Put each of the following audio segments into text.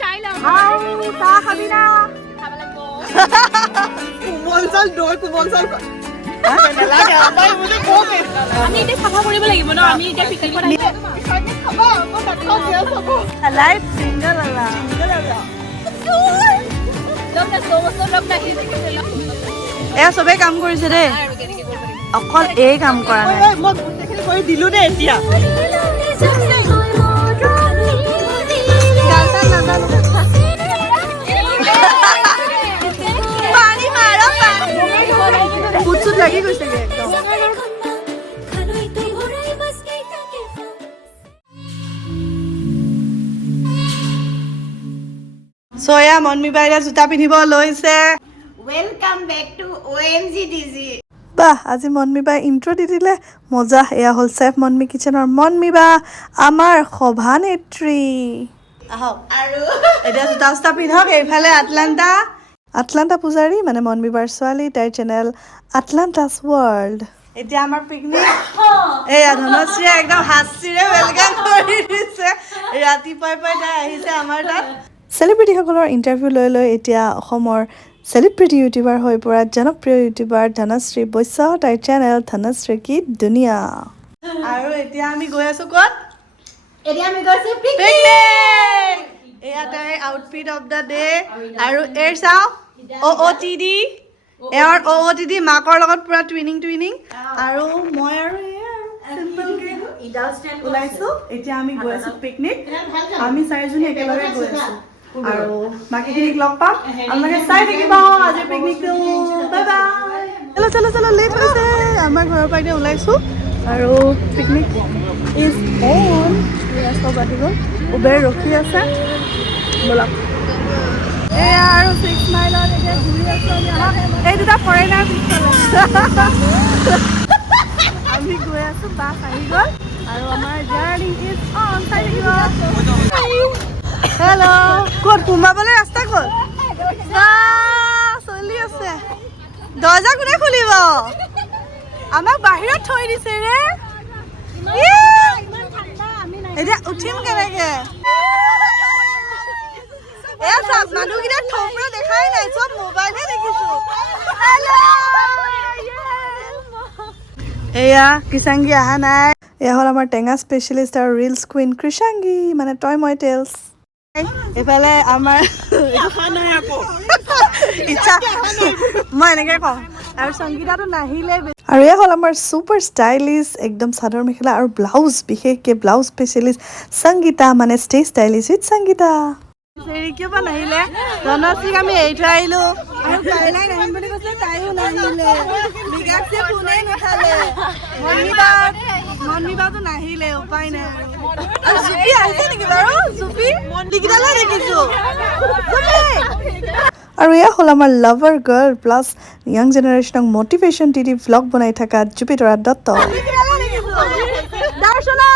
চাই কোমল চাল দৈ কোমল চাল আমি এতিয়া চাফা কৰিব লাগিব ন আমি এতিয়া পিকনিকত লাইভ সিঙ্গল এয়া চবে কাম কৰিছে দেই অকল এই কাম কৰা নাই মই গোটেইখিনি কৰি দিলো দেই এতিয়া পানী মাৰা বুটছুট লাগি গৈছেগে সোয়া মনমি বাইরা জুতা পিন্ধিব লৈছে ওয়েলকাম ব্যাক টু ওএমজিডিজি বাহ আজি মনমি বাই ইন্ট্রো দি দিলে মজা এয়া হল চেফ মনমি কিচেনৰ মনমি বা আমাৰ সভানেত্ৰী আহক আৰু এটা জুতা পিন্ধক এইফালে আটলান্টা পূজাৰী মানে মনমি বাৰ ছোৱালী তাইৰ চেনেল আটলান্টাছ ৱৰ্ল্ড এতিয়া আমাৰ পিকনিক এয়া ধনশ্ৰী একদম হাঁচিৰে ওয়েলকাম কৰি দিছে ৰাতিপুৱাই তাই আহিছে আমাৰ তাত সেলিব্ৰিটিসকলৰ ইণ্টাৰভিউ লৈ এতিয়া অসমৰ সেলিব্ৰিটি ইউটিউবাৰ হৈ পৰা জনপ্ৰিয় ইউটিউবাৰ ধনশ্ৰী বৈশ্য তাইৰ চেনেল ধনশ্ৰী কি দুনিয়া আৰু এতিয়া আমি গৈ আছো ক'ত এতিয়া আমি গৈছো পিকনিক এয়া তাইৰ আউটফিট অফ দা ডে আৰু এৰ চাও OOTD এৰ OOTD মাকৰ লগত পুৰা টুইনিং আৰু মই আৰু সিম্পল কে ওলাইছো এতিয়া আমি গৈ আছো পিকনিক আমি চাৰিজনী একেলগে গৈ আছো আৰু বাকিখিনিক লগ পাম আপোনালোকে চাই থাকিব আজি পিকনিকটো বাই বাই চলো লেট হৈছে আমাৰ ঘৰৰ পৰা ওলাইছো আৰু পিকনিক ইজ অন চব আহি গ'ল উবেৰ ৰখি আছে বলক এয়া আৰু 6 মাইলত এতিয়া ঘূৰি আছো এই দুটা ফৰেনাৰ আমি গৈ আছো বাছ আহি গ'ল আৰু আমাৰ জাৰ্নি ইজ অন চাই থাকিব হেল্ল' ক'ত সোমাবলৈ ৰাস্তা ক'ত চলি আছে দৰ্জা কোনে খুলিব আমাক বাহিৰত থৈ দিছে ৰে এতিয়া উঠিম কেনেকে এয়া চাওক মানুহকেইটা থৌৰা দেখাই নাই চব মোবাইলহে দেখিছো এয়া কিষাংগী অহা নাই এয়া হ'ল আমাৰ টেঙা স্পেচিয়েলিষ্ট আৰু ৰিলছ কুইন কৃষাংগী মানে টয়ময় টেলছ এফালে আমাৰ মই এনেকে কওঁ আৰু সংগীতাটো নাহিলে আৰু এয়া হ'ল আমাৰ ছুপাৰ ষ্টাইলিছ একদম চাদৰ মেখেলা আৰু ব্লাউজ বিশেষকৈ ব্লাউজ স্পেচিয়েলিষ্ট সংগীতা মানে ষ্টে ষ্টাইলিছ উইথ সংগীতা কিয় বা নাহিলে ধনশ্ৰীক আমি এৰি থৈ আহিলো আৰু কাইলাইন আহিম বুলি কৈছিলে তাইও নাহিলে মৃগাক্ষীয়ে ফোনেই নুঠালে মনমিবাটো নাহিলে উপায় নাই আৰু জুপি আহিছে নেকি বাৰু জুপি মন্দিৰকেইটালৈ দেখিছো আৰু এয়া হ'ল আমাৰ লাভাৰ গাৰ্ল প্লাছ য়াং জেনেৰেশ্যনক মটিভেশ্যন দি ভ্লগ বনাই থকা জুপিতৰা দত্ত দৰ্শনা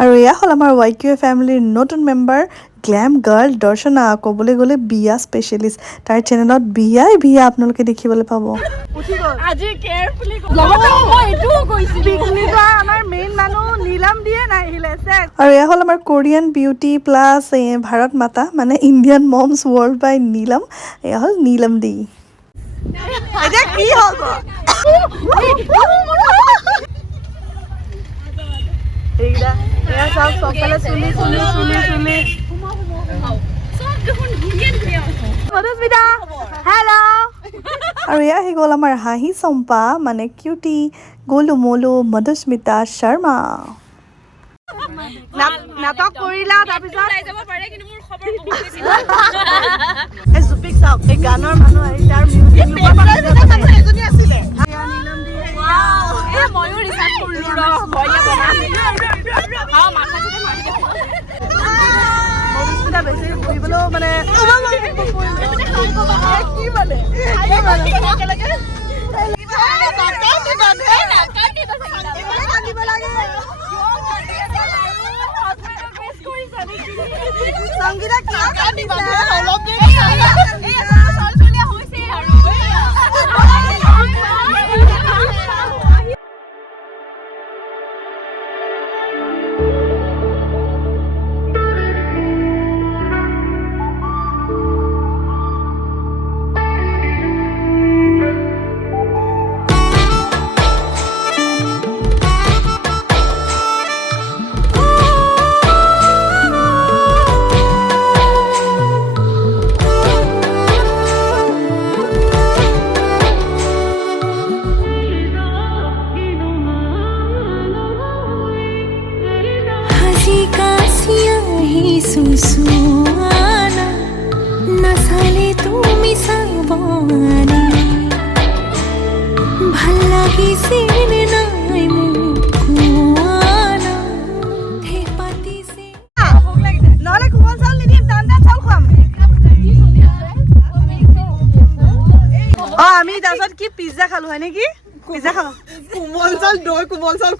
আৰু এয়া হ'ল আমাৰ YQA ফেমিলিৰ নতুন মেম্বাৰ গ্লেম গাৰ্ল দৰ্শনা ক'বলৈ গ'লে বিয়া স্পেচিয়েলিষ্ট তাৰ চেনেলত বিয়া আপোনালোকে দেখিবলৈ পাব আজি কেয়াৰফুলি আমাৰ মেইন মানুহ নীলাম দিয়ে নাহিলে আৰু এয়া হ'ল আমাৰ কোৰিয়ান বিউটি প্লাছ ভাৰত মাতা মানে ইণ্ডিয়ান মমছ ৱৰ্ল্ড বাই নীলাম এয়া হ'ল নীলাম দি এতিয়া কি হ'ব এইগা এয়া সব সকালে চুলি মধুস্মিতা হেল্ল' আৰু এয়া আহি গ'ল আমাৰ হাঁহি চম্পা মানে কিউটি গোলু মোলু মধুস্মিতা শৰ্মা নাটক কৰিলা তাৰপিছত এই জুপিক চাওক এই গানৰ মানুহ আহিছে আৰু এজনী আছিলে ময়ো ৰিচাৰ্জ কৰিলো মধুস্মিতা বেছি ফুৰিবলৈও মানে সংগীতা পোৱানি ভাল লাগিছিলে নাই মোক কোৱানা ধেৰ পাতিছে নহলে কোমল চাউল নিদিম টান টান চাউল খুৱাম আমি তাৰপিছত কি পিজ্জা খালো হয় নেকি পিজ্জা খালো কোমল চাউল দৈ কোমল চাউল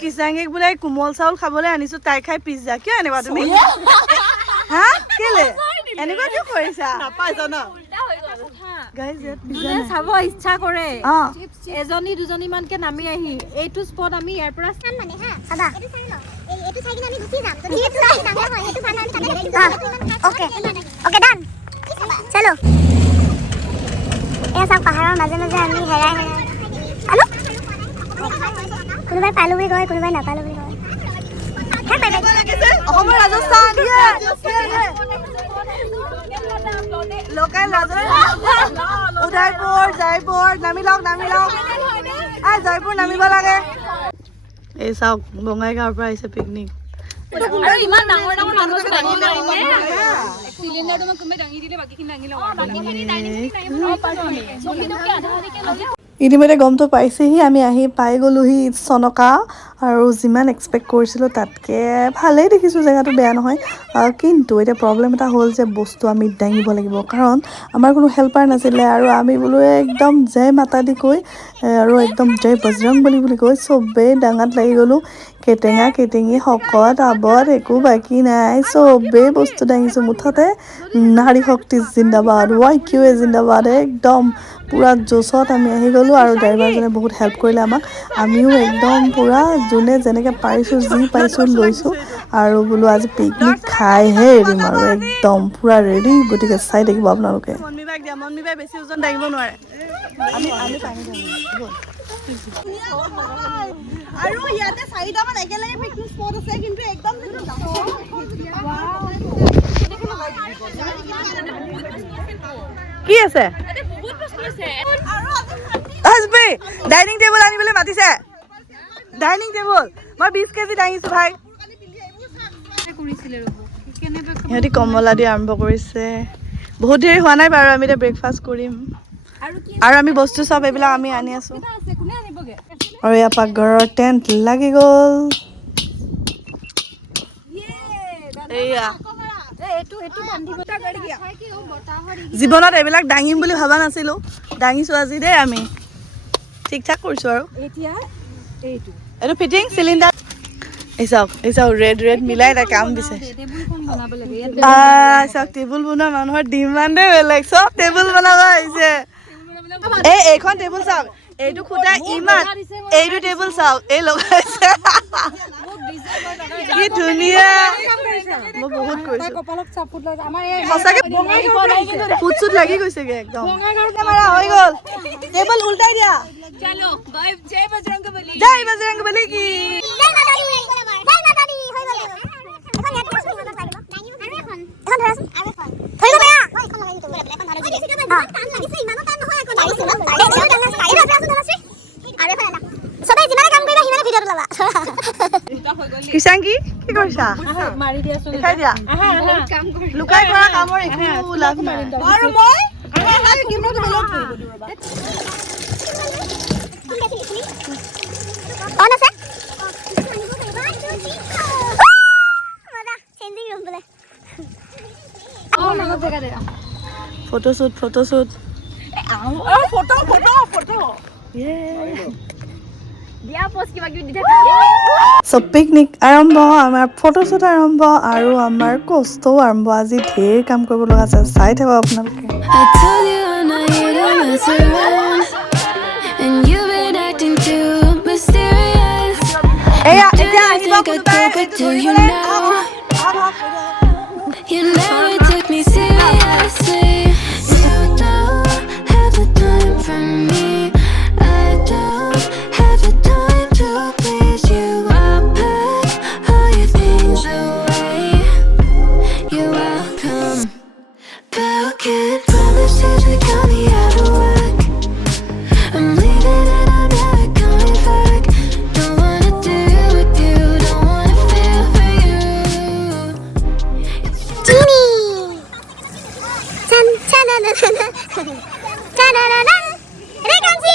কিষাংগীক বোলে কোমল চাউল খাবলৈ আনিছো তাই খাই পিজ্জা কিয় এনেকুৱা তুমি হা কেলে এনেকুৱা কিয় কৰিছা নাপাইছা না চাব ইচ্ছা কৰে এজনী দুজনী মানকে নামি আহি এইটো স্পট আমি ইয়াৰ পৰা চাম মানে হা চাবা এইটো চাই কিনে আমি গুচি যাম তো এইটো চাই ডাঙৰ হয় এইটো ভাল আমি তাতে ওকে ওকে ডান চলো এই সব পাহাৰৰ মাজে মাজে আমি হেৰাই আলো কোনোবাই পালো বুলি কয় কোনোবাই নাপালো বুলি কয় অসমৰ ৰাজস্থান লোকেল উদয়পুৰ জয়পুৰ নামি লওক জয়পুৰ নামিব লাগে এই চাওক বঙাইগাঁৱৰ পৰা আহিছে পিকনিক ইমান ডাঙৰ ডাঙৰ মানুহ দাঙি লয় চিলিণ্ডাৰটো মই কোনোবাই দাঙি দিলে বাকিখিনি দাঙি লওঁ বাকিখিনি ইতিমধ্যে গমটো পাইছেহি আমি আহি পাই গ'লোহি চনকা আৰু যিমান এক্সপেক্ট কৰিছিলোঁ তাতকৈ ভালেই দেখিছোঁ জেগাটো বেয়া নহয় কিন্তু এতিয়া প্ৰব্লেম এটা হ'ল যে বস্তু আমি দাঙিব লাগিব কাৰণ আমাৰ কোনো হেল্পাৰ নাছিলে আৰু আমি বোলো একদম জয় মাতা দি কৈ আৰু একদম জয় বজৰংবলী বুলি কৈ চবেই ডাঙাত লাগি গ'লোঁ কেটেঙা কেটেঙি শকত আবত একো বাকী নাই চবেই বস্তু দাঙিছোঁ মুঠতে নাৰী শক্তি জিন্দাবাদ YQA জিন্দাবাদ একদম পুৰা জোচত আমি আহি গ'লোঁ আৰু ড্ৰাইভাৰজনে বহুত হেল্প কৰিলে আমাক আমিও একদম পুৰা যোনে যেনেকৈ পাৰিছোঁ যি পাইছোঁ লৈছোঁ আৰু বোলো আজি পিকনিক খাইহে এৰিম আৰু একদম পুৰা ৰেডি গতিকে চাই থাকিব আপোনালোকে মনমিবাই বেছি ওজন দাঙিব নোৱাৰে আৰু ইয়াতে 4টামান একেলগে পিকনিক স্পট আছে কিন্তু একদম কি আছে ডাইনিং টেবুল আনিবলৈ মাতিছে ডাইনিং টেবুল মই 20 কেজি দাঙিছো ভাই সিহঁতি কমলা দি আৰম্ভ কৰিছে বহুত দেৰি হোৱা নাই বাৰু আমি এতিয়া ব্ৰেকফাষ্ট কৰিম আৰু আমি বস্তু চব এইবিলাক আমি আনি আছো আৰু ইয়াৰ পাকঘৰৰ টেণ্ট লাগি গ'ল এয়া জীৱনত এইবিলাক দাঙিম বুলি ভাবা নাছিলো দাঙিছো আজি দেই আমি ঠিক ঠাক কৰিছো আৰু এইটো ফিটিং চিলিণ্ডাৰ এই চাওক ৰেড মিলাই এটা কাম দিছে চাওক টেবুল বনোৱা মানুহৰ ডিমাণ্ডে বেলেগ চব টেবুল বনাব আহিছে এইখন টেবুল চাওক এইটো খুটা ইমান এইটো টেবুল চাওক এই লগাইছে কি ধুনীয়া মই বহুত কৈছো সঁচাকে ফুট চুট লাগি গৈছেগে একদম হৈ গ'ল টেবুল উল্টাই দিয়া জয় বজৰংবলী কি কিষাংগী কি কৰিছা দেখাই দিয়া লুকাই কৰা কামৰ একো লাভ নাই আৰু মই ফটোশ্বুট পিকনিক আৰম্ভ আমাৰ ফটোশ্বুট আৰম্ভ আৰু আমাৰ কষ্টও আৰম্ভ আজি ঢেৰ কাম কৰিব লগা আছে চাই থাকক আপোনালোকে এয়া এতিয়া আহিব You never took me seriously. You don't have the time for me. I don't have the time to please you. I'll pack all your things away. You're welcome. Broken promises that got me out of work. I'm leaving and I'm never coming back. Don't wanna deal with you. Don't wanna feel for you. It's अरे कांची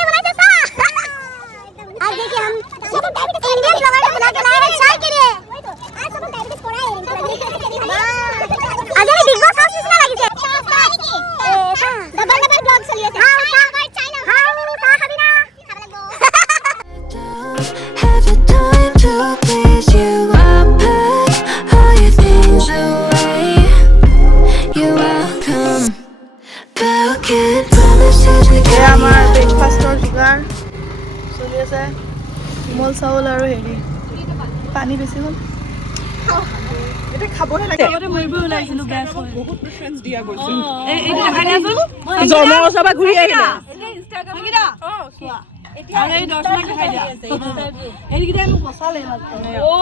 बनाए थे सा आज देखिए हम Indian blogger को बुला के लाए हैं चाय के लिए आज सब डायबिटीज पड़ा है आज ये बिग बॉस हाउस में लगी है डबल ब्लॉग चलिए थे हां चाइना हां सा हबीना Have the time to please you. I pack all your things away. You're welcome. But can't promise you to এয়া get আমাৰ ব্ৰেকফাষ্টৰ যোগাৰ চলি আছে কোমল চাউল আৰু হেৰি পানী বেছি হ'ল এটা খাবহে লাগে আগতে মৰিব ওলাইছিলো গেছ বহুত প্ৰেফাৰেন্স দিয়া গৈছে এই দেখাই দিয়াচোন জন্মৰ সভা ঘূৰি আহিলে এটা ইনষ্টাগ্ৰাম গিৰা চোৱা আৰু এই দৰ্শনক দেখাই দিয়া এই গিৰা মোক বসালে ও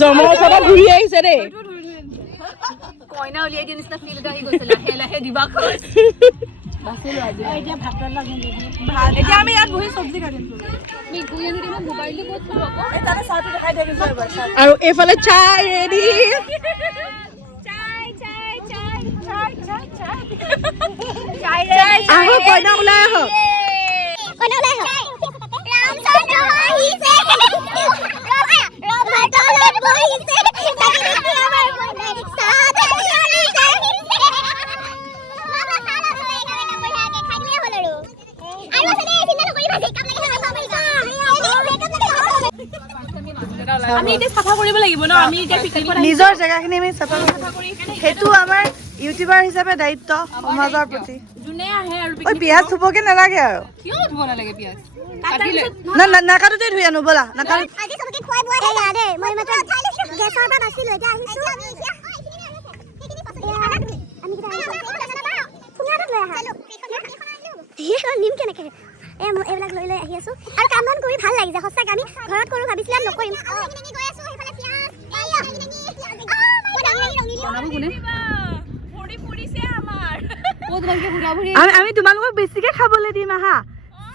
জন্মৰ সভা ঘূৰি আহিছে দেই কইনা উলিয়াই দিয়া নিচিনা ফিল এটা আহি গৈছে লাহে লাহে দিবা খৰচ বাছিলো আজি এতিয়া ভাত লাগি এতিয়া আমি ইয়াত বহি সবজি কাটিম মি গুইনি দিম মোবাইলটো ক'ত থব আকৌ এই তাতে চাহটো দেখাই দিয়া গৈছে এবাৰ আৰু এফালে চাই ৰেডি চাই আহো কইনা ওলাই আহো रामचंद्र बहिसे रभाटले बहिसे ताकि हमर साथ चलिसे बाबा साला चले गए ना बढ़िया के खाइले होलरू आरो सने चिन्ता करि भाजे काम লাগে না আমি এটা সাফা কৰিব লাগিব ন আমি এটা পিকনিক নিজৰ জায়গাখিনি আমি সাফা কৰি হেতু আমাৰ ইউটিউবাৰ হিচাপে দায়িত্ব সমাজৰ প্ৰতি জুনে আহে আৰু ওই পিয়াজ থবকে নালাগে আৰু কিয় ধুব নালাগে পিয়াজ না না নাকাটোতে ধুই আনো বলা নাকাটো আজি সবকে খোৱাই বোৱাই হে দে মই মাত্ৰ গেছৰ পৰা বাছিলো এটা আহিছো আমি কিটা ফুনাটো লৈ আহা হেৰ নিম কেনেকে এইবিলাক লৈ লৈ আহি আছো আৰু কাম বন কৰি ভাল লাগিছে সঁচাকে আমি ঘৰত কৰো ভাবিছিলাম নকৰিম এইখিনি গৈ আছো হেফালে পিয়াজ আমি তোমালোকক বেছিকে খাবলৈ দিম আহা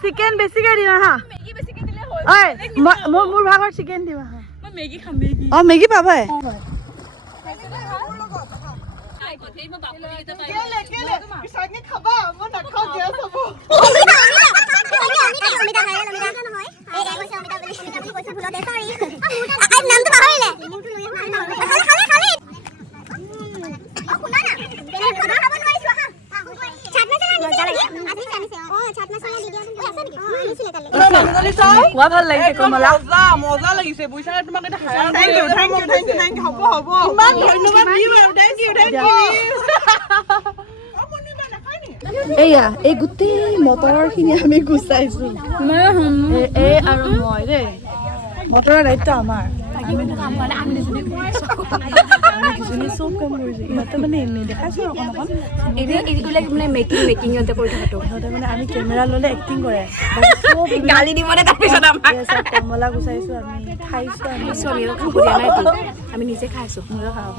চিকেন বেছিকে দিম আহা মেগি বেছিকে দিলে হ'ল ঐ মোৰ ভাগৰ চিকেন দিম আহা মই মেগি খাম মেগি মেগি পাবাই কোৱা ভাল লাগিছে কমলা মজা লাগিছে বুইছা তোমাক এটা থ্যাংক ইউ হ'ব ইমান ধন্যবাদ দিম থ্যাংক ইউ এয়া এই গোটেই মটৰৰ খিনি আমি গুচাইছো এই আৰু মই দেই মটৰৰ দায়িত্ব আমাৰ আমি দুজনী চব কাম কৰিছো ইহঁতে মানে এনে দেখাইছো অকণ এইবিলাক মানে মেকিং ইহঁতে কৰি থকাটো ইহঁতে মানে আমি কেমেৰা ল'লে এক্টিং কৰে গালি দিব নে তাৰপিছত আমাক কমলা গুচাইছো আমি খাইছো আমি ছোৱালীক খাব দিয়া নাই আমি নিজে খাইছো মোৰে খাব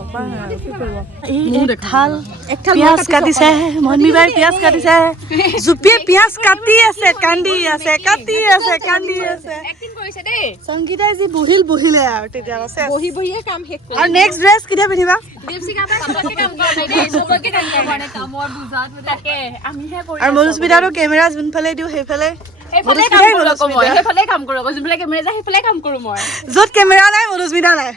কি কৰিব এই থাল পিয়াজ কাটিছে মনমি বাই পিয়াজ কাটিছে জুপিয়ে পিয়াজ কাটি আছে কান্দি আছে এক্টিং কৰিছে দেই সংগীতাই যি বহিলে আৰু তেতিয়া আছে বহিয়ে কাম শেষ কৰি আৰু নেক্সট ড্ৰেছ কেতিয়া পিন্ধিবা দীপশিখা বা সবকে কাম কৰা নাই দেই সবকে কাম কৰা নাই কামৰ বুজাত তাকে আমিহে কৰি আৰু মধুস্মিতাৰো কেমেৰা যোনফালে দিও সেইফালে সেইফালে কাম কৰো যোনফালে কেমেৰা যায় সেইফালে কাম কৰো মই য'ত কেমেৰা নাই মধুস্মিতা নাই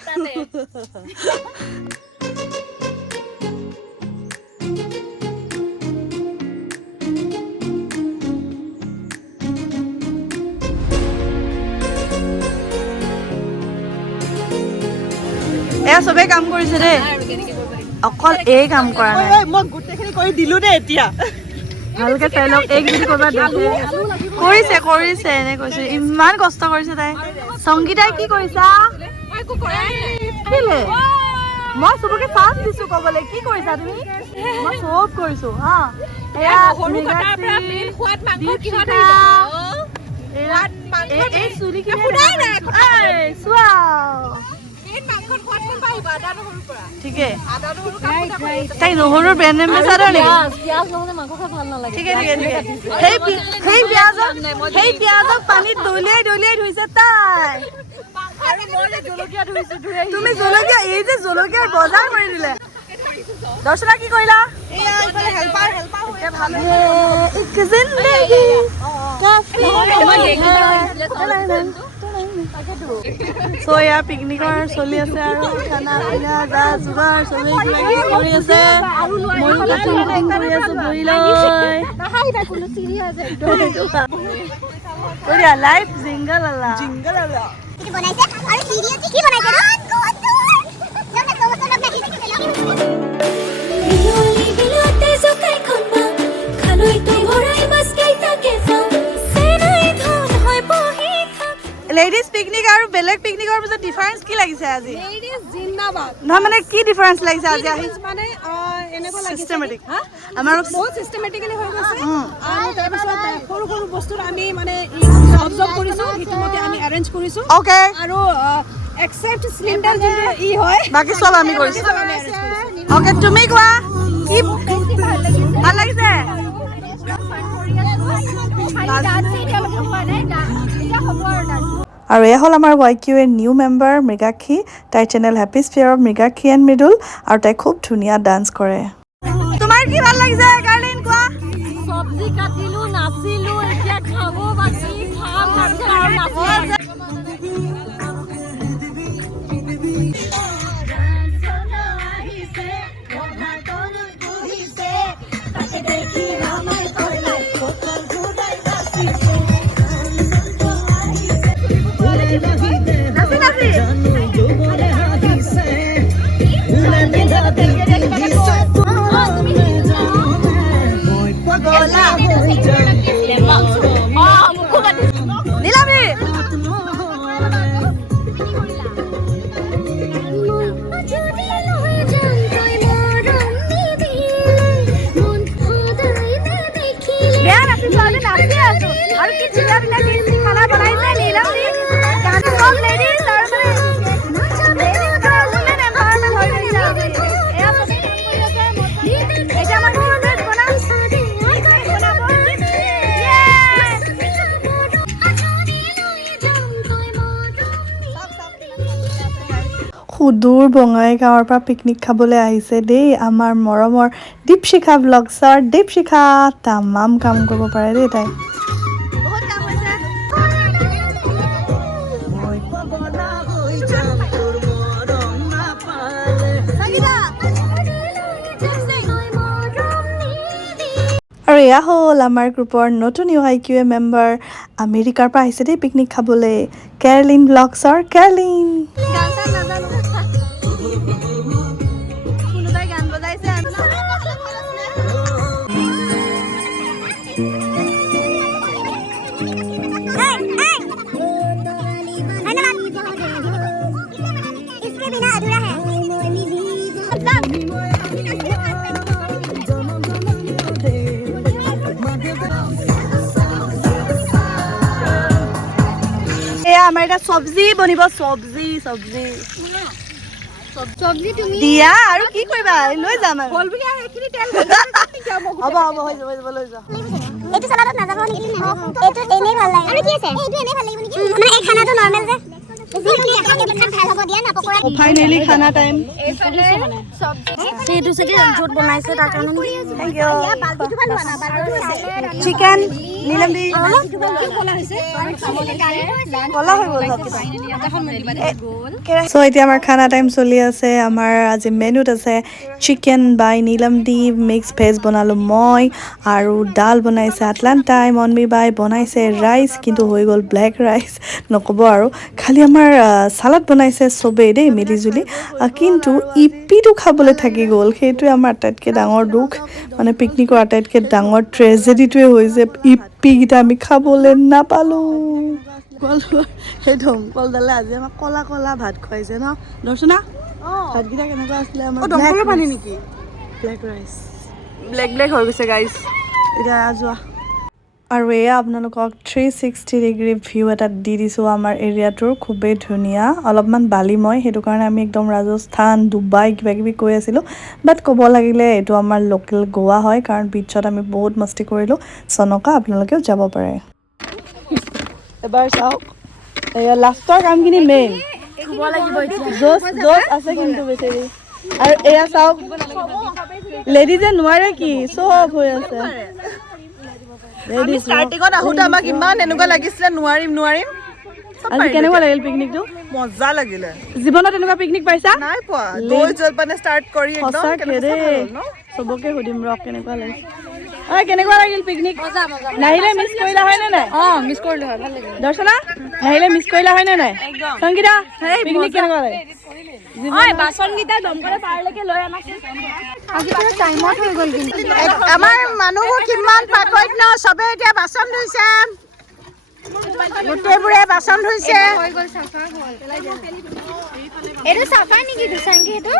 এয়া চবে কাম কৰিছে দেই অকল এই কাম কৰা নাই মই গোটেইখিনি কৰি দিলো দেই এতিয়া ভালকে চাই লওক এই যদি কৰবাত কৰিছে এনে কৈছে ইমান কষ্ট কৰিছে তাই সংগীতাই কি কৰিছা মই চবকে চান্স দিছো কবলৈ কি কৰিছা তুমি মই চব কৰিছো হা এয়া এই চুলি কি চোৱা ঠিকে তাই নহৰুৰ ব্ৰেণ্ড এম্বেছাডৰ নেকি সেই পিয়াজক পানীত দলিয়াই ধুইছে তাই তুমি জলকীয়া এই যে জলকীয়াৰ বজাৰ কৰি দিলে দৰ্শনা কি কৰিলা এয়া ইফালে হেল্পাৰ হৈছে ভাল এক জিন্দগী কাফি সো ইয়াৰ পিকনিকৰ চলি আছে আৰু খানা পিনা যা যোগাৰ চবেই কিবা কিবি কৰি আছে ময়ো কাটিং কৰি আছো বহি লৈ কৰিয়া লাইভ জিংগল আলা কি বনাইছে আৰু ভিডিঅ কি বনাইছে বিলুলি বিলুতে জকাই খম্বা খালৈ তো ভৰাই মাছ কেইটা কেফা সেনাই ধন হয় বহি থাক লেডিজ পিকনিক আৰু বেলেগ পিকনিকৰ মাজত ডিফাৰেন্স কি লাগিছে আজি লেডিজ জিন্দাবাদ নহয় মানে কি ডিফাৰেন্স লাগিছে আজি আহি মানে এনেকুৱা লাগিছে সিস্টেমেটিক আমাৰ বহুত সিস্টেমেটিকলি হৈ গৈছে আৰু তাৰপিছত সৰু সৰু বস্তু আমি মানে অবজাৰ্ভ কৰিছো হিতমতে আমি এৰেঞ্জ কৰিছো ওকে আৰু এক্সেপ্ট সিলিন্ডাৰ যোনটো হয় বাকি সব আমি কৰিছো ওকে তুমি কোৱা কি ভাল লাগিছে আৰু এয়া হ'ল আমাৰ YQA নিউ মেম্বাৰ মৃগাক্ষী তাইৰ channel Happisphere Mrigakshi and Mridul আৰু তাই খুব ধুনীয়া ডান্স কৰে তোমাৰ কি ভাল লাগিছে কাৰ্লিন কোৱা সবজি কাটিলো নাচিলো এতিয়া খাব বাকি খাম তাৰপিছত আৰু নাচিম নীলামী বেয়া নাচিছো আমি নাচি আছো আৰু কি ধুনীয়া ধুনীয়া টেষ্টি খানা বনাইছে নীলামী সব লেডিজ আৰু মানে women empowerment হৈ গৈছে আজি এয়া চবে এতিয়া আমাৰ বিজনেছ বনাম সুদূৰ বঙাইগাঁৱৰ পৰা পিকনিক খাবলৈ আহিছে দেই আমাৰ মৰমৰ দীপশিখা ব্লগছৰ দীপশিখা তামাম কাম কৰিব পাৰে দেই তাই বহুত কাম হৈছে সঙ্গীতা আৰু এয়া হ'ল আমাৰ গ্ৰুপৰ নতুন YQA মেম্বাৰ আমেৰিকাৰ পৰা আহিছে দেই পিকনিক খাবলৈ কেৰলিন ব্লগছৰ কেৰলিন কোনোবাই গান বজাইছে इसके बिना अधूरा है এয়া আমাৰ এটা সবজি বনিব সবজি সবজি সবজি তুমি দিয়া আৰু কি কৰিবা লৈ যাম আৰু বল বুলি আৰু এখিনি তেল হ'ব হৈ যাব লৈ যাম এইটো সালাদত না যাব নেকি এইটো এনেই ভাল লাগে আৰু কি আছে এইটো এনেই ভাল লাগিব নেকি মানে এই খানাটো নরমাল যে যিকোনি এখানে খান ভাল হ'ব দিয়া না পকৰা ফাইনালি খানা টাইম এইফালে সবজি সেইটো চাগে জোট বনাইছে তাৰ কাৰণে থ্যাংক ইউ বালতিটো ভাল বনা বালতিটো আছে চিকেন নীলম দি কলা হৈছে কলা হৈ গ'ল সো এতিয়া আমাৰ খানা টাইম চলি আছে আমাৰ আজি মেনুত আছে চিকেন বাই নীলম দি মিক্স ভেজ বনালো মই আৰু ডাল বনাইছে আটলান্টাই মনমি বাই বনাইছে ৰাইচ কিন্তু হৈ গ'ল ব্লেক ৰাইচ নক'ব আৰু খালি আমাৰ সালাড বনাইছে চবেই দেই মিলিজুলি কিন্তু ইপিটো খাবলৈ থাকি গ'ল সেইটোৱে আমাৰ আটাইতকৈ ডাঙৰ দুখ মানে পিকনিকৰ আটাইতকৈ ডাঙৰ ট্ৰেজেডিটোৱে হৈছে ইপিকেইটা আমি খাবলৈ নাপালোঁ সেই দমকলডালে আজি আমাক কলা কলা ভাত খুৱাইছে ন দৰ্শনা ভাতকেইটা কেনেকুৱা আছিলে আমাৰ দমকলৰ পানী নেকি ব্লেক ৰাইচ ব্লেক হৈ গৈছে গাইজ এতিয়া যোৱা আৰু এয়া আপোনালোকক 360 ডিগ্ৰী ভিউ এটা দি দিছোঁ আমাৰ এৰিয়াটোৰ খুবেই ধুনীয়া অলপমান বালিময় সেইটো কাৰণে আমি একদম ৰাজস্থান ডুবাই কিবা কিবি কৈ আছিলোঁ বাট ক'ব লাগিলে এইটো আমাৰ লোকেল গোৱা হয় কাৰণ বিচত আমি বহুত মস্তি কৰিলোঁ চনকা আপোনালোকেও যাব পাৰে এবাৰ চাওক এয়া লাষ্টৰ কামখিনি মেইন জোচ আছে কিন্তু বেটেৰী আৰু এয়া চাওক লেডিজে নোৱাৰে কি চব হৈ আছে আমি ষ্টাৰ্টিঙত আহোঁতে আমাক ইমান এনেকুৱা লাগিছিলে নোৱাৰিম আজি কেনেকুৱা লাগিল পিকনিকটো মজা লাগিলে জীৱনত এনেকুৱা পিকনিক পাইছা নাই পোৱা দৈ জলপানে ষ্টাৰ্ট কৰি একদম চবকে সুধিম ৰ কেনেকুৱা লাগিল কেনেকুৱা লাগিল পিকনিক নাহিলে মিছ কৰিলা হয় নে নাই মিছ কৰিলো হয় ভাল লাগিল দৰ্শনা নাহিলে মিছ কৰিলা হয় নে নাই সংগীতা পিকনিক কেনেকুৱা লাগিল বাচনকেইটা দমকলে পাৰলৈকে লৈ আমাক আজি পুৰা টাইমত হৈ গ'ল কিন্তু আমাৰ মানুহবোৰ কিমান পাকৈত ন চবে এতিয়া বাচন ধুইছে গোটেইবোৰে বাচন ধুইছে হৈ গ'ল চাফা হ'ল এইটো চাফা নেকি দুচাংকি এইটো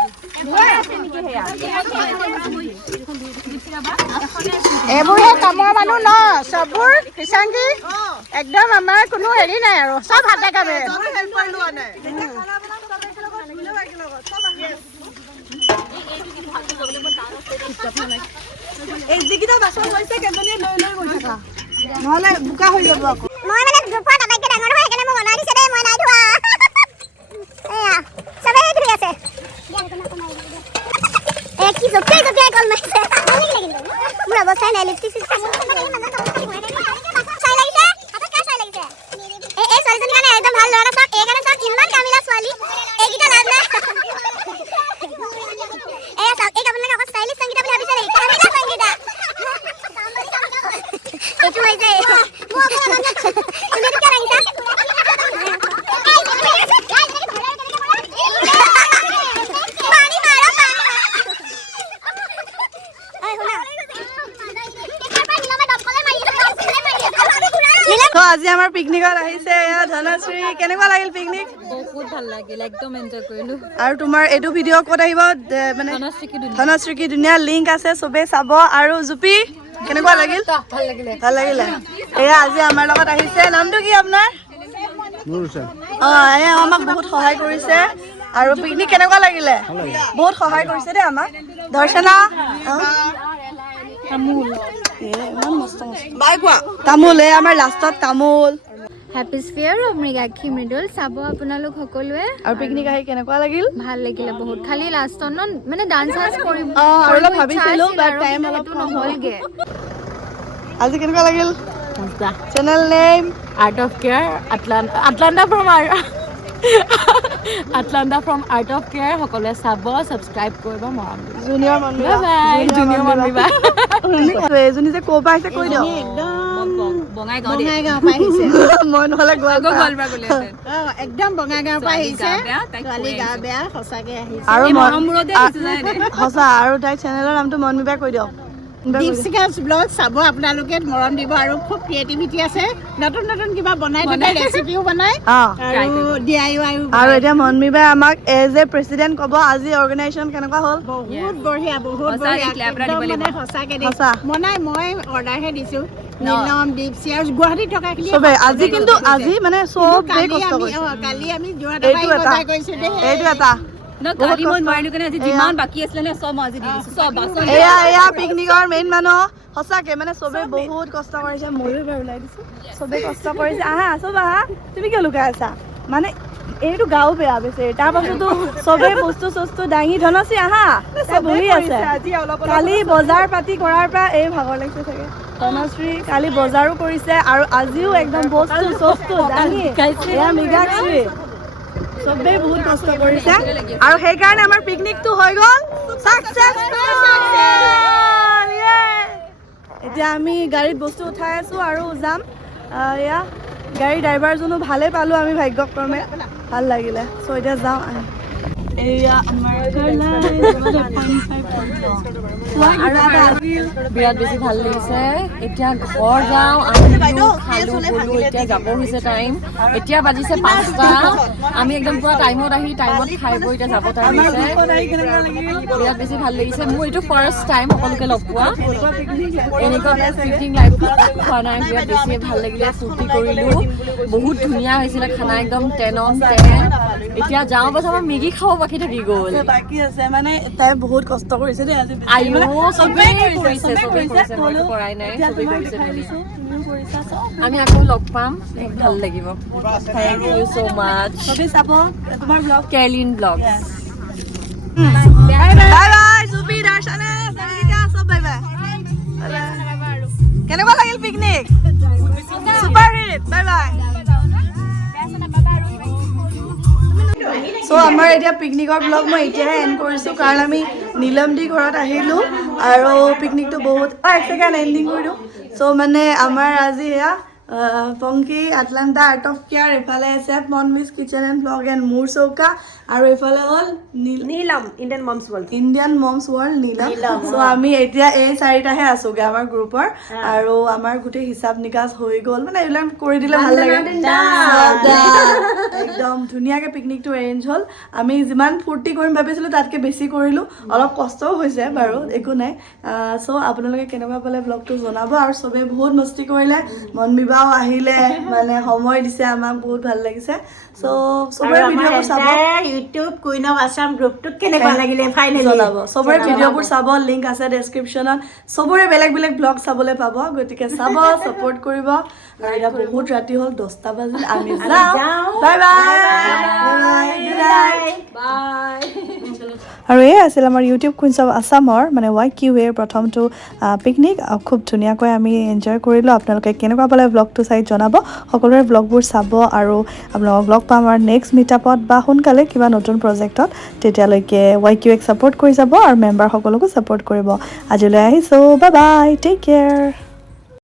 এইবোৰহে কামৰ মানুহ ন চববোৰ কিষাংগী একদম আমাৰ কোনো হেৰি নাই আৰু চব হাতে কামে এই যিকেইটা বাচন লৈছে কেইজনীয়ে লৈ লৈ গৈ থাকা নহ'লে বোকা হৈ যাব আকৌ মই মানে গ্ৰুপত আটাইতকৈ ডাঙৰ হয় সেইকাৰণে মই বনাই দিছে দেই মই নাই ধোৱা এয়া চবেই ধুই আছে কি জপিয়াই কল মাৰিছে মোৰ অৱস্থাই নাই লিপষ্টিক চাই লাগিছে এই ছোৱালীজনীৰ কাৰণে একদম ভাল ল'ৰা চাওক এই কাৰণে চাওক ইমান কামিলা ছোৱালী এইকেইটা লাভ নাই এয়া চাওক এই আপোনালোকে অকল ষ্টাইলিছ সংগীতা বুলি ভাবিছে নেকি কামিলা সংগীতা এইটো হৈছে তুমি কিয় লাগিছা তো আজি আমাৰ পিকনিকত আহিছে এয়া ধনশ্ৰী কেনেকুৱা লাগিল পিকনিক বহুত ভাল লাগিল একদম এনজয় কৰিলো আৰু তোমাৰ এইটো ভিডিঅ' ক'ত আহিব মানে ধনশ্ৰী কি দুনিয়া লিংক আছে চবে চাব আৰু জুপি কেনেকুৱা লাগিল ভাল লাগিলে এয়া আজি আমাৰ লগত আহিছে নামটো কি আপোনাৰ এয়া আমাক বহুত সহায় কৰিছে আৰু পিকনিক কেনেকুৱা লাগিলে বহুত সহায় কৰিছে দেই আমাক দৰ্শনা তামোল আমাৰ লাষ্টত তামোল Happisphere Mrigakhi Mridul চাব আপোনালোক সকলোৱে আৰু পিকনিক আহি কেনেকুৱা লাগিল ভাল লাগিলে বহুত খালি লাষ্টত মানে ডান্স কৰিব অলপ ভাবিছিলো বাট টাইম অলপ নহলগে আজি কেনেকুৱা লাগিল channel name Art of Care Atlanta from Art of Care সকলে চাব সাবস্ক্রাইব কৰিব মৰম জুনিয়ৰ মনমি জুনিয়ৰ মনমি বা এজনী যে ক'ৰ পৰা আহিছে কৈ দিয়ক একদম বঙাইগাঁও পৰা আহিছে মই নহ'লে গোৱালপাৰা একদম বঙাইগাঁৱৰ পৰা আহিছে ছোৱালী গা বেয়া সঁচাকে আহিছে আৰু মৰমবোৰতে আহিছে জানে সঁচা আৰু তাই চেনেলৰ নামটো মনমি বাই কৈ দিয়ক দীপশিখা ব্লগ চাব আপোনালোকে মৰম দিব আৰু খুব ক্ৰিয়েটিভিটি আছে নতুন নতুন কিবা বনাই থাকে ৰেচিপিও বনাই আৰু DIY আৰু এতিয়া মনমি বাই আমাক এজ এ প্ৰেচিডেণ্ট ক'ব আজি অৰ্গেনাইজেশ্যন কেনেকুৱা হ'ল বহুত বঢ়িয়া মানে সঁচাকে মই অৰ্ডাৰহে দিছো নীলম দীপশিখা গুৱাহাটীত থকা চবে আজি কিন্তু আজি মানে চবেই কষ্ট কৰিছে কালি আমি যোৰহাটৰ পৰা বজাৰ কৰিছো দেই এইটো এটা কালি মই নোৱাৰিলো কাৰণে আজি যিমান বাকী আছিলে নে চব আজি দি দিছো চব বাচন এয়া পিকনিকৰ মেইন মানুহ সঁচাকে মানে চবে বহুত কষ্ট কৰিছে ময়ো এবাৰ ওলাই দিছো চবে কষ্ট কৰিছে আহা চব আহা তুমি কিয় লুকাই আছা মানে এইটো গাঁও বেয়া বেছি তাৰ পাছতো চবে বস্তু দাঙি ধনশ্ৰী আহা বহি আছে কালি বজাৰ পাতি কৰাৰ পৰা এই ভাগৰ লাগিছে চাগে ধনশ্ৰী কালি বজাৰো কৰিছে আৰু আজিও একদম বস্তু দাঙি এয়া মৃগাক্ষী চবেই বহুত কষ্ট কৰিছে আৰু সেইকাৰণে আমাৰ পিকনিকটো হৈ গ'ল এতিয়া আমি গাড়ীত বস্তু উঠাই আছো আৰু যাম এয়া গাড়ী ড্ৰাইভাৰজনো ভালে পালো আমি ভাগ্যক্ৰমে ভাল লাগিলে চ' এতিয়া যাওঁ এয়া আমাৰ বিৰাট বেছি ভাল লাগিছে এতিয়া ঘৰ যাওঁ খালো বলো এতিয়া যাব হৈছে টাইম এতিয়া বাজিছে 5টা আমি একদম পুৰা টাইমত আহি টাইমত খাই বৈ এতিয়া যাব টাইম হৈছে বিৰাট বেছি ভাল লাগিছে মোৰ এইটো ফাৰ্ষ্ট টাইম সকলোকে লগ পোৱা এনেকুৱা পিকনিক লাইফ খোৱা নাই বিৰাট বেছি ভাল লাগিলে ফূৰ্তি কৰিলো বহুত ধুনীয়া হৈছিলে খানা একদম 10 on 10 এতিয়া যাওঁ পাছত আমাৰ মেগী খাব বাকী থাকি গ'ল বাকী আছে মানে তাই বহুত কষ্ট কৰিছে দেই আজি চবেই কৰিছে মইতো কৰাই নাই চবেই কৰিছে আমি আকৌ লগ পাম ভাল লাগিব থেংক ইউ so much চবেই চাব তোমাৰ blog Kerline Vlogs bye bye সুপি দৰ্শনা সঙ্গীতা সব বাই বাই কেনেকুৱা লাগিল picnic super hit bye bye so আমাৰ এতিয়া পিকনিকৰ ব্লগ মই এতিয়াহে এণ্ড কৰিছোঁ কাৰণ আমি নীলম দি ঘৰত আহিলোঁ আৰু পিকনিকটো বহুত এক ছেকেণ্ড এণ্ডিং কৰি দিওঁ সো মানে আমাৰ আজি এয়া Ponki Atlanta art of care এফালে আছে মনমিছ কিচেন এণ্ড ব্লগ এণ্ড মোৰ চৌকা আৰু এফালে হ'ল Neelam Indian momos world Neelam so আমি এতিয়া এই চাৰিটাহে আছোগে আমাৰ গ্ৰুপৰ আৰু আমাৰ গোটেই হিচাপ নিকাচ হৈ গ'ল মানে এইবিলাক কৰি দিলে ভাল লাগে একদম ধুনীয়াকৈ পিকনিকটো এৰেঞ্জ হ'ল আমি যিমান ফূৰ্তি কৰিম ভাবিছিলোঁ তাতকৈ বেছি কৰিলোঁ অলপ কষ্টও হৈছে বাৰু একো নাই চ' আপোনালোকে কেনেকুৱা পালে ব্লগটো জনাব আৰু চবেই বহুত মস্তি কৰিলে মনমি বাও আহিলে মানে সময় দিছে আমাক বহুত ভাল লাগিছে চ' চবৰে ভিডিঅ'বোৰ চাব ইউটিউব কুইন অফ আছাম গ্ৰুপটোক কেনেকুৱা লাগিলে ফাইনেলি জনাব চবৰে ভিডিঅ'বোৰ চাব লিংক আছে ডেছক্ৰিপশ্যনত চবৰে বেলেগ বেলেগ ব্লগ চাবলৈ পাব গতিকে চাব ছাপোৰ্ট কৰিব আৰু এতিয়া বহুত ৰাতি হ'ল 10টা বাজিল আমি যাওঁ বাই বাই আৰু এই আছিল আমাৰ ইউটিউব কুইনছ অফ আছামৰ মানে YQAৰ প্ৰথমটো পিকনিক খুব ধুনীয়াকৈ আমি এনজয় কৰিলোঁ আপোনালোকে কেনেকুৱা পালে ব্লগটো চাই জনাব সকলোৰে ব্লগবোৰ চাব আৰু আপোনালোকক লগ পাম আমাৰ নেক্সট মিটআপত বা সোনকালে কিবা নতুন প্ৰজেক্টত তেতিয়ালৈকে YQAক ছাপোৰ্ট কৰি যাব আৰু মেম্বাৰসকলকো ছাপোৰ্ট কৰিব আজিলৈ আহিছোঁ বাই বাই টেক কেয়াৰ